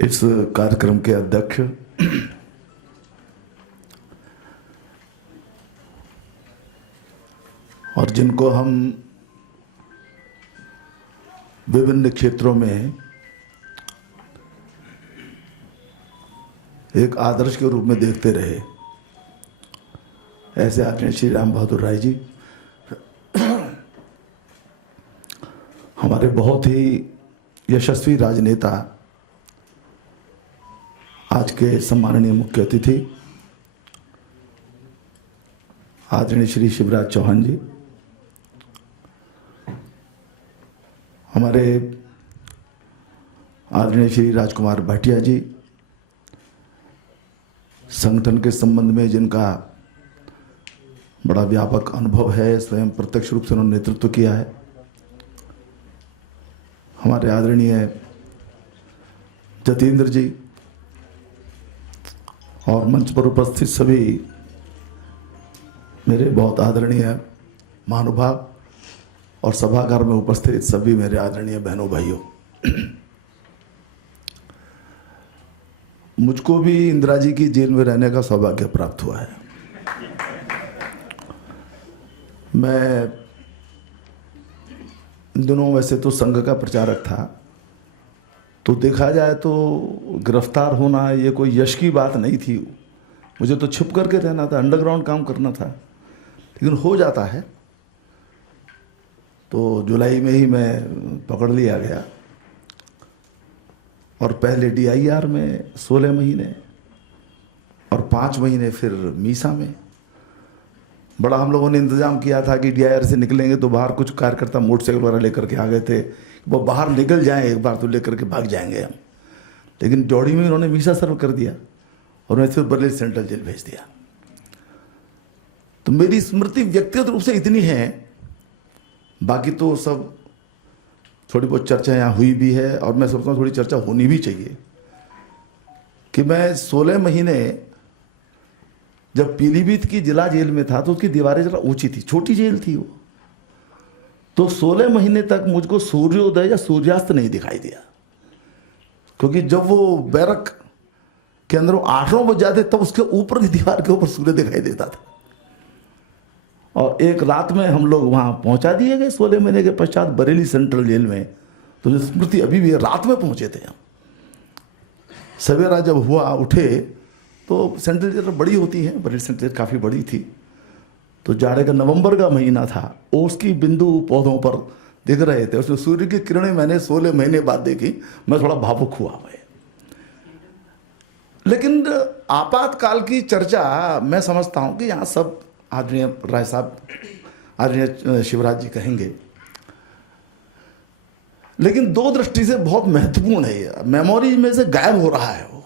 इस कार्यक्रम के अध्यक्ष और जिनको हम विभिन्न क्षेत्रों में एक आदर्श के रूप में देखते रहे, ऐसे आदरणीय श्री राम बहादुर राय जी हमारे बहुत ही यशस्वी राजनेता, आज के सम्माननीय मुख्य अतिथि आदरणीय श्री शिवराज चौहान जी, हमारे आदरणीय श्री राजकुमार भाटिया जी, संगठन के संबंध में जिनका बड़ा व्यापक अनुभव है, स्वयं प्रत्यक्ष रूप से उन्होंने नेतृत्व किया है, हमारे आदरणीय जतेंद्र जी और मंच पर उपस्थित सभी मेरे बहुत आदरणीय महानुभाव और सभागार में उपस्थित सभी मेरे आदरणीय बहनों भाइयों, मुझको भी इंदिरा जी की जेल में रहने का सौभाग्य प्राप्त हुआ है। मैं इन दिनों वैसे तो संघ का प्रचारक था, तो देखा जाए तो गिरफ्तार होना ये कोई यश की बात नहीं थी। मुझे तो छिप करके रहना था, अंडरग्राउंड काम करना था, लेकिन हो जाता है। तो जुलाई में ही मैं पकड़ लिया गया और पहले DIR में 16 महीने और 5 महीने फिर मीसा में। बड़ा हम लोगों ने इंतज़ाम किया था कि DIR से निकलेंगे तो बाहर कुछ कार्यकर्ता मोटरसाइकिल वगैरह लेकर के आ गए थे, वो बाहर निकल जाएं एक बार तो लेकर के भाग जाएंगे हम, लेकिन डोडी में उन्होंने मीसा सर्व कर दिया और उन्हें फिर बरेली सेंट्रल जेल भेज दिया। तो मेरी स्मृति व्यक्तिगत रूप से इतनी है, बाकी तो सब थोड़ी बहुत चर्चा यहाँ हुई भी है और मैं सोचता हूँ थोड़ी चर्चा होनी भी चाहिए कि मैं 16 महीने जब पीलीभीत की जिला जेल में था तो उसकी दीवारें जरा ऊंची थी, छोटी जेल थी वो, तो 16 महीने तक मुझको सूर्योदय या सूर्यास्त नहीं दिखाई दिया, क्योंकि जब वो बैरक के अंदर 8 बज जाते तब उसके ऊपर की दीवार के ऊपर सूर्य दिखाई देता था। और एक रात में हम लोग वहाँ पहुँचा दिए गए 16 महीने के पश्चात बरेली सेंट्रल जेल में। तो जो स्मृति अभी भी है, रात में पहुँचे थे हम। सवेरा जब हुआ उठे तो सेंट्रल जेल बड़ी होती है, बरेली सेंट्रल जेल काफ़ी बड़ी थी, तो जाड़े का नवंबर का महीना था, ओस की बिंदु पौधों पर दिख रहे थे, उसमें सूर्य की किरणें मैंने 16 महीने बाद देखी, मैं थोड़ा भावुक हुआ भाई। लेकिन आपातकाल की चर्चा मैं समझता हूँ कि यहाँ सब आदरणीय राय साहब, आदरणीय शिवराज जी कहेंगे, लेकिन दो दृष्टि से बहुत महत्वपूर्ण है ये, मेमोरी में से गायब हो रहा है वो।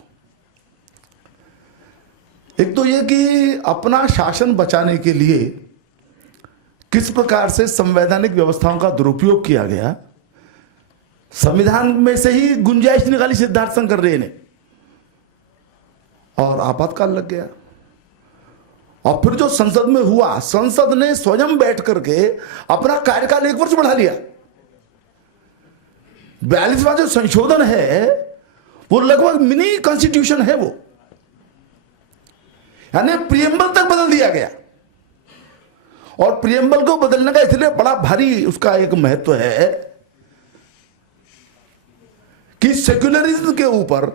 एक तो ये कि अपना शासन बचाने के लिए किस प्रकार से संवैधानिक व्यवस्थाओं का दुरुपयोग किया गया, संविधान में से ही गुंजाइश निकाली सिद्धार्थ शंकर रे ने, और आपातकाल लग गया। और फिर जो संसद में हुआ, संसद ने स्वयं बैठ करके अपना कार्यकाल 1 वर्ष बढ़ा लिया। 42वां जो संशोधन है वो लगभग मिनी कॉन्स्टिट्यूशन है वो, यानी प्रियम्बल तक बदल दिया गया। और प्रियम्बल को बदलने का इसलिए बड़ा भारी उसका एक महत्व है कि सेक्युलरिज्म के ऊपर,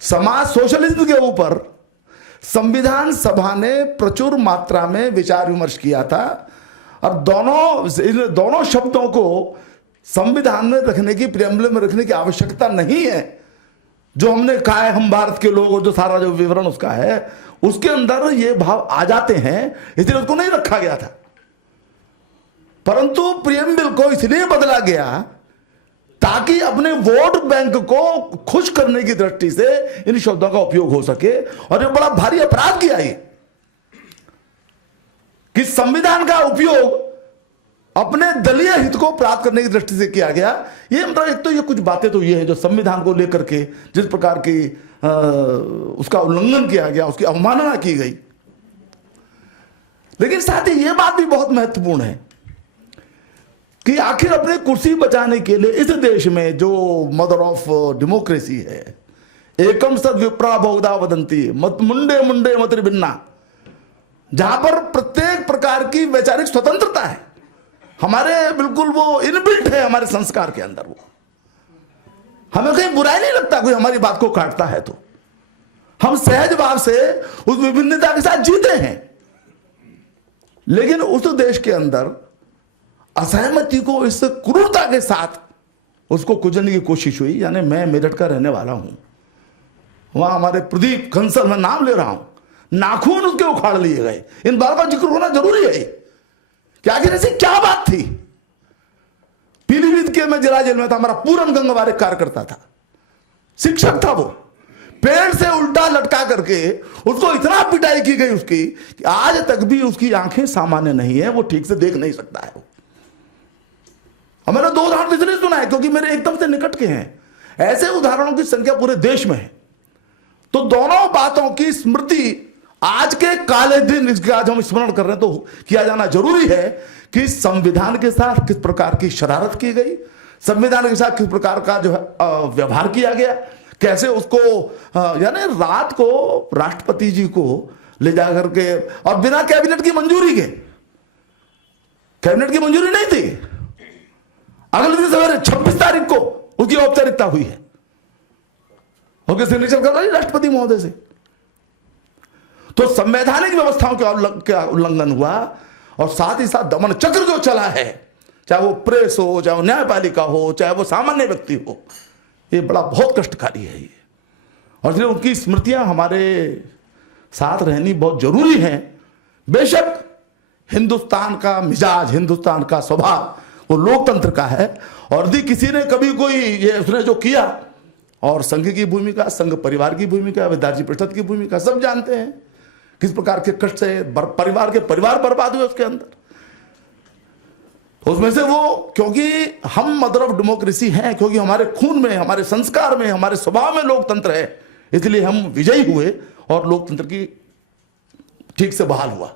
समाज सोशलिज्म के ऊपर संविधान सभा ने प्रचुर मात्रा में विचार विमर्श किया था, और दोनों शब्दों को संविधान में रखने की, प्रियम्बल में रखने की आवश्यकता नहीं है। जो हमने कहा है हम भारत के लोग, और जो सारा जो विवरण उसका है उसके अंदर ये भाव आ जाते हैं, इसलिए उसको नहीं रखा गया था। परंतु प्रियम्बल को इसलिए बदला गया ताकि अपने वोट बैंक को खुश करने की दृष्टि से इन शब्दों का उपयोग हो सके। और ये बड़ा भारी अपराध किया है कि संविधान का उपयोग अपने दलीय हित को प्राप्त करने की दृष्टि से किया गया। ये मतलब एक तो ये कुछ बातें तो ये है जो संविधान को लेकर के जिस प्रकार की उसका उल्लंघन किया गया, उसकी अवमानना की गई। लेकिन साथ ही ये बात भी बहुत महत्वपूर्ण है कि आखिर अपनी कुर्सी बचाने के लिए इस देश में जो मदर ऑफ डेमोक्रेसी है, एकम सद विप्रा बहुधा वदंती मत मुंडे मुंडे मत भिन्ना, जहां पर प्रत्येक प्रकार की वैचारिक स्वतंत्रता है, हमारे बिल्कुल वो इनबिल्ट है हमारे संस्कार के अंदर। वो हमें कहीं बुराई नहीं लगता कोई हमारी बात को काटता है, तो हम सहज भाव से उस विभिन्नता के साथ जीते हैं। लेकिन उस देश के अंदर असहमति को इस क्रूरता के साथ उसको कुचलने की कोशिश हुई। यानी मैं मेरठ का रहने वाला हूं, वहां हमारे प्रदीप कंसल, मैं नाम ले रहा हूं, नाखून उसके उखाड़ लिए गए। इन बात का जिक्र होना जरूरी है कि आखिर ऐसी क्या बात थी। पीलीभीत के मैं जिला जेल में था, हमारा पूरन गंगवार एक कार्यकर्ता था, शिक्षक था, वो पेड़ से उल्टा लटका करके उसको इतना पिटाई की गई उसकी कि आज तक भी उसकी आंखें सामान्य नहीं है, वो ठीक से देख नहीं सकता है। और मैंने 2 उदाहरण इसलिए सुना है क्योंकि मेरे एकदम से निकट के हैं। ऐसे उदाहरणों की संख्या पूरे देश में है। तो दोनों बातों की स्मृति आज के काले दिन इसका आज हम स्मरण कर रहे हैं, तो किया जाना जरूरी है कि संविधान के साथ किस प्रकार की शरारत की गई, संविधान के साथ किस प्रकार का जो है व्यवहार किया गया, कैसे उसको यानी रात को राष्ट्रपति जी को ले जाकर के, और बिना कैबिनेट की मंजूरी के, कैबिनेट की मंजूरी नहीं थी, अगले दिन सवेरे 26 तारीख को उसकी औपचारिकता हुई है और किसी सिग्नेचर कर रही राष्ट्रपति महोदय से। तो संवैधानिक व्यवस्थाओं का उल्लंघन हुआ और साथ ही साथ दमन चक्र जो चला है, चाहे वो प्रेस हो, चाहे वो न्यायपालिका हो, चाहे वो सामान्य व्यक्ति हो, ये बड़ा बहुत कष्टकारी है ये। और इसलिए उनकी स्मृतियां हमारे साथ रहनी बहुत जरूरी है। बेशक हिंदुस्तान का मिजाज, हिंदुस्तान का स्वभाव वो लोकतंत्र का है, और यदि किसी ने कभी कोई ये उसने जो किया, और संघ की भूमिका, संघ परिवार की भूमिका, विद्यार्थी परिषद की भूमिका सब जानते हैं किस प्रकार के कष्ट से परिवार बर्बाद हुए उसके अंदर। उसमें से वो, क्योंकि हम मदर ऑफ डेमोक्रेसी हैं, क्योंकि हमारे खून में, हमारे संस्कार में, हमारे स्वभाव में लोकतंत्र है, इसलिए हम विजयी हुए और लोकतंत्र की ठीक से बहाल हुआ।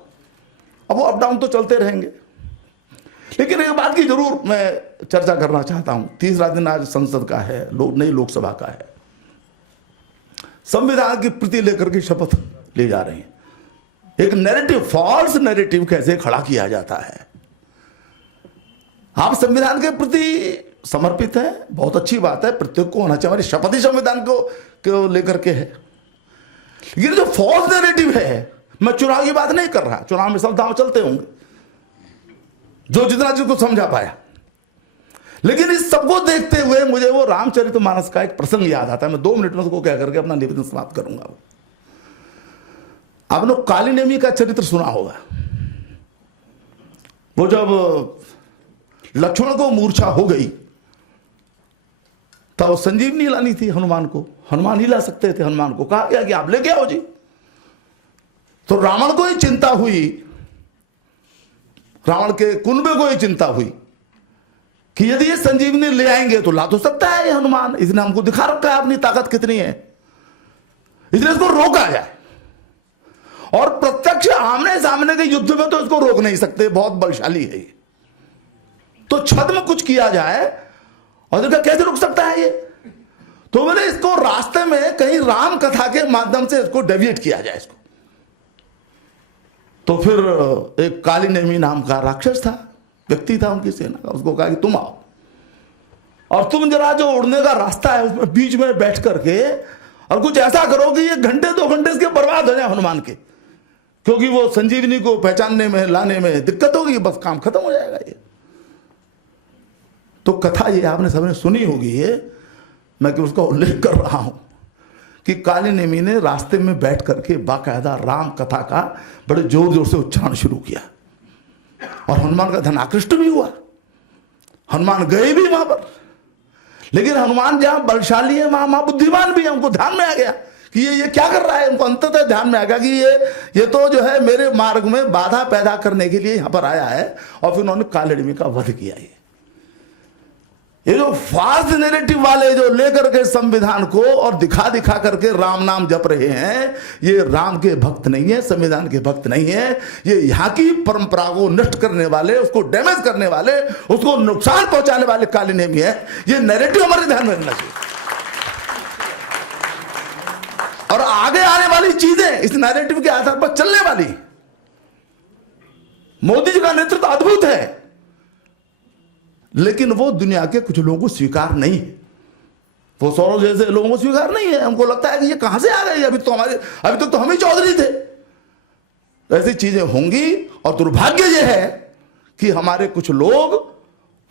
अब वो अप डाउन तो चलते रहेंगे, लेकिन एक बात की जरूर मैं चर्चा करना चाहता हूं। 30वां दिन आज संसद का है, नई लोकसभा का है, संविधान की प्रति लेकर के शपथ ले जा रही है। एक नैरेटिव, फॉल्स नैरेटिव कैसे खड़ा किया जाता है। आप संविधान के प्रति समर्पित हैं, बहुत अच्छी बात है, प्रत्येक को होना चाहिए, हमारी शपथ ही संविधान को लेकर के है। लेकिन जो फॉल्स नैरेटिव है, मैं चुनाव की बात नहीं कर रहा, चुनाव में सब दांव चलते होंगे, जो जितना जिसको समझा पाया। लेकिन इस सबको देखते हुए मुझे वो रामचरितमानस का एक प्रसंग याद आता है। मैं 2 मिनट में उसको कह करके अपना निवेदन समाप्त करूंगा। आपने काली नेमी का चरित्र सुना होगा। वो जब लक्ष्मण को मूर्छा हो गई तब संजीवनी लानी थी हनुमान को, हनुमान ही ला सकते थे हनुमान को। कहा गया कि आप लेके आओ जी। तो रावण को ही चिंता हुई, रावण के कुनबे को ही चिंता हुई कि यदि ये संजीवनी ले आएंगे तो ला तो सकता है ये हनुमान, इसने हमको दिखा रखा है अपनी ताकत कितनी है, इसलिए इसको रोका जाए। और प्रत्यक्ष आमने सामने के युद्ध में तो इसको रोक नहीं सकते, बहुत बलशाली है ये। तो छद्म कुछ किया जाए और देखा कैसे रुक सकता है ये। तो मैंने इसको रास्ते में कहीं राम कथा के माध्यम से इसको डेविएट किया जाए इसको। तो फिर एक काली नेमी नाम का राक्षस था, व्यक्ति था उनकी सेना का, उसको कहा कि तुम आओ और तुम जरा जो उड़ने का रास्ता है उसमें बीच में बैठ करके और कुछ ऐसा करो कि ये घंटे 2 घंटे इसके बर्बाद हो जाए हनुमान के, क्योंकि वो संजीवनी को पहचानने में, लाने में दिक्कत होगी, बस काम खत्म हो जाएगा ये। तो कथा ये आपने सबने सुनी होगी ये, मैं कि उसका उल्लेख कर रहा हूं कि काली नेमी ने रास्ते में बैठ करके बाकायदा राम कथा का बड़े जोर जोर से उच्चारण शुरू किया और हनुमान का ध्यान आकृष्ट भी हुआ। हनुमान गए भी वहां पर, लेकिन हनुमान जहां बलशाली है वहां बुद्धिमान भी है। उनको ध्यान में आ गया कि ये क्या कर रहा है। उनको अंततः ध्यान में आ गया कि ये तो जो है मेरे मार्ग में बाधा पैदा करने के लिए यहां पर आया है। और फिर उन्होंने काली नेमी का वध किया। ये जो फास्ट नैरेटिव वाले जो लेकर के संविधान को और दिखा दिखा करके राम नाम जप रहे हैं, ये राम के भक्त नहीं है, संविधान के भक्त नहीं है। ये यहाँ की परंपरा को नष्ट करने वाले, उसको डैमेज करने वाले, उसको नुकसान पहुंचाने वाले काले नेमी है। ये नैरेटिव हमारे ध्यान में रखना चाहिए। और आगे आने वाली चीजें इस नैरेटिव के आधार पर चलने वाली। मोदी जी का नेतृत्व अद्भुत है, लेकिन वो दुनिया के कुछ लोगों को स्वीकार नहीं है। वो सोरोस जैसे लोगों को स्वीकार नहीं है। हमको लगता है कि ये कहां से आ गए, अभी तक तो हम ही चौधरी थे। ऐसी चीजें होंगी। और दुर्भाग्य ये है कि हमारे कुछ लोग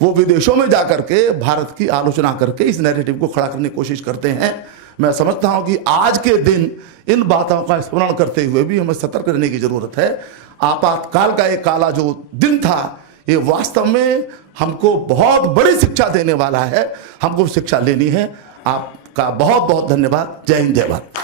वो विदेशों में जाकर के भारत की आलोचना करके इस नैरेटिव को खड़ा करने की कोशिश करते हैं। मैं समझता हूं कि आज के दिन इन बातों का स्मरण करते हुए भी हमें सतर्क रहने की जरूरत है। आपातकाल का एक काला जो दिन था, ये वास्तव में हमको बहुत बड़ी शिक्षा देने वाला है। हमको शिक्षा लेनी है। आपका बहुत बहुत धन्यवाद। जय हिंद, जय भारत।